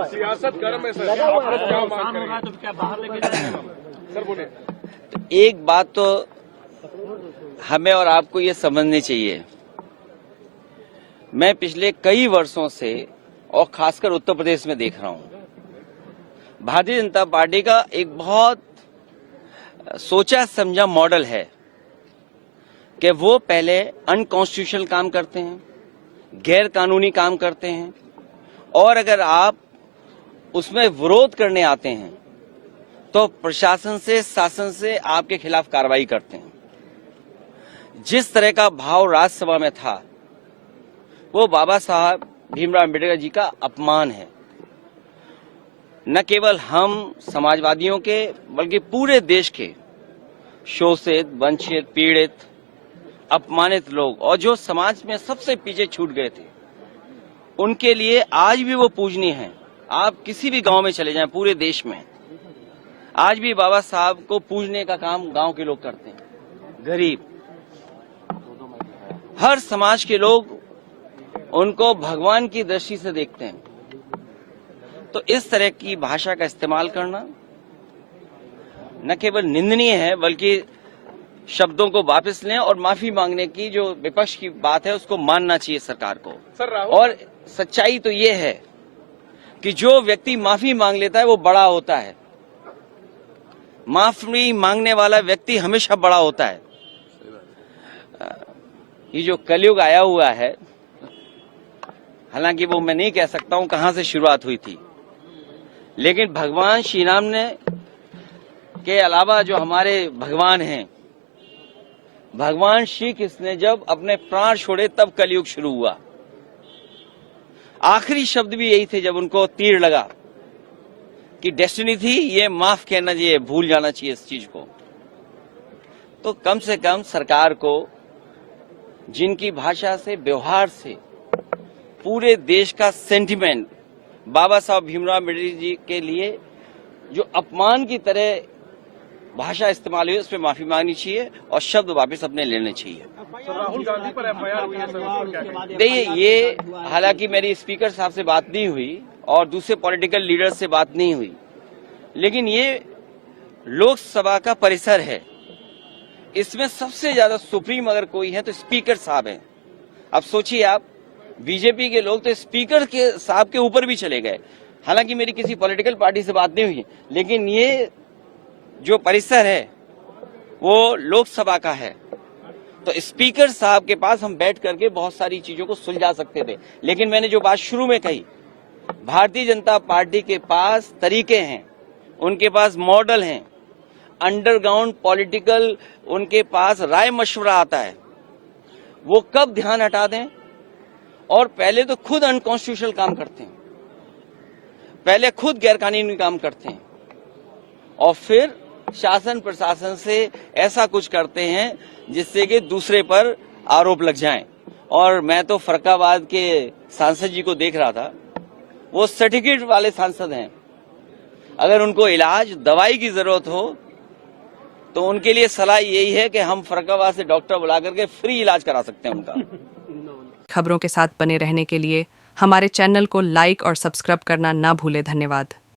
हुआ है, सियासत गर्म है सर, लगा हुआ आप है। क्या मांग करेंगे? तो क्या बाहर लेके जाएंगे सर? बोलिए। एक बात तो हमें और आपको ये समझनी चाहिए, मैं पिछले कई वर्षों से और खासकर उत्तर प्रदेश में देख रहा हूं, भारतीय जनता पार्टी का एक बहुत सोचा समझा मॉडल है कि वो पहले अनकॉन्स्टिट्यूशनल काम करते हैं, गैर कानूनी काम करते हैं, और अगर आप उसमें विरोध करने आते हैं तो प्रशासन से, शासन से आपके खिलाफ कार्रवाई करते हैं। जिस तरह का भाव राज्यसभा में था वो बाबा साहब भीमराव अम्बेडकर जी का अपमान है। न केवल हम समाजवादियों के बल्कि पूरे देश के शोषित, वंचित, पीड़ित, अपमानित लोग और जो समाज में सबसे पीछे छूट गए थे, उनके लिए आज भी वो पूजनीय हैं। आप किसी भी गांव में चले जाएं पूरे देश में, आज भी बाबा साहब को पूजने का काम गांव के लोग करते हैं। गरीब, हर समाज के लोग उनको भगवान की दृष्टि से देखते हैं। तो इस तरह की भाषा का इस्तेमाल करना न केवल निंदनीय है बल्कि शब्दों को वापस लें और माफी मांगने की जो विपक्ष की बात है उसको मानना चाहिए सरकार को। सर और सच्चाई तो ये है कि जो व्यक्ति माफी मांग लेता है वो बड़ा होता है। माफी मांगने वाला व्यक्ति हमेशा बड़ा होता है। ये जो कलयुग आया हुआ है, हालांकि वो मैं नहीं कह सकता हूं कहां से शुरुआत हुई थी, लेकिन भगवान श्री राम ने के अलावा जो हमारे भगवान हैं, भगवान श्री कृष्ण ने जब अपने प्राण छोड़े तब कलयुग शुरू हुआ। आखिरी शब्द भी यही थे जब उनको तीर लगा कि डेस्टिनी थी, ये माफ कहना चाहिए, भूल जाना चाहिए इस चीज को। तो कम से कम सरकार को जिनकी भाषा से, व्यवहार से पूरे देश का सेंटिमेंट बाबा साहब भीमराव अम्बेडकर जी के लिए जो अपमान की तरह भाषा इस्तेमाल हुई, उस पर माफी मांगनी चाहिए और शब्द वापस अपने लेने चाहिए। सर, राहुल गांधी पर एफआईआर हुई है सर, उस पर क्या कहेंगे? देखिए, ये हालांकि मेरी स्पीकर साहब से बात नहीं हुई और दूसरे पॉलिटिकल लीडर से बात नहीं हुई, लेकिन ये लोकसभा का परिसर है, इसमें सबसे ज्यादा सुप्रीम अगर कोई है तो स्पीकर साहब हैं। अब सोचिए आप, बीजेपी के लोग तो स्पीकर के साहब के ऊपर भी चले गए। हालांकि मेरी किसी पॉलिटिकल पार्टी से बात नहीं हुई, लेकिन ये जो परिसर है वो लोकसभा का है, तो स्पीकर साहब के पास हम बैठ करके बहुत सारी चीजों को सुलझा सकते थे। लेकिन मैंने जो बात शुरू में कही, भारतीय जनता पार्टी के पास तरीके हैं, उनके पास मॉडल हैं, अंडरग्राउंड पॉलिटिकल उनके पास राय मशवरा आता है। वो कब ध्यान हटा दें, और पहले तो खुद अनकॉन्स्टिट्यूशनल काम करते हैं, पहले खुद गैरकानूनी काम करते हैं और फिर शासन प्रशासन से ऐसा कुछ करते हैं जिससे कि दूसरे पर आरोप लग जाएं। और मैं तो फरक्काबाद के सांसद जी को देख रहा था, वो सर्टिफिकेट वाले सांसद हैं। अगर उनको इलाज, दवाई की जरूरत हो तो उनके लिए सलाह यही है कि हम फरक्काबाद से डॉक्टर बुला करके फ्री इलाज करा सकते हैं उनका। खबरों के साथ बने रहने के लिए हमारे चैनल को लाइक और सब्सक्राइब करना ना भूलें। धन्यवाद।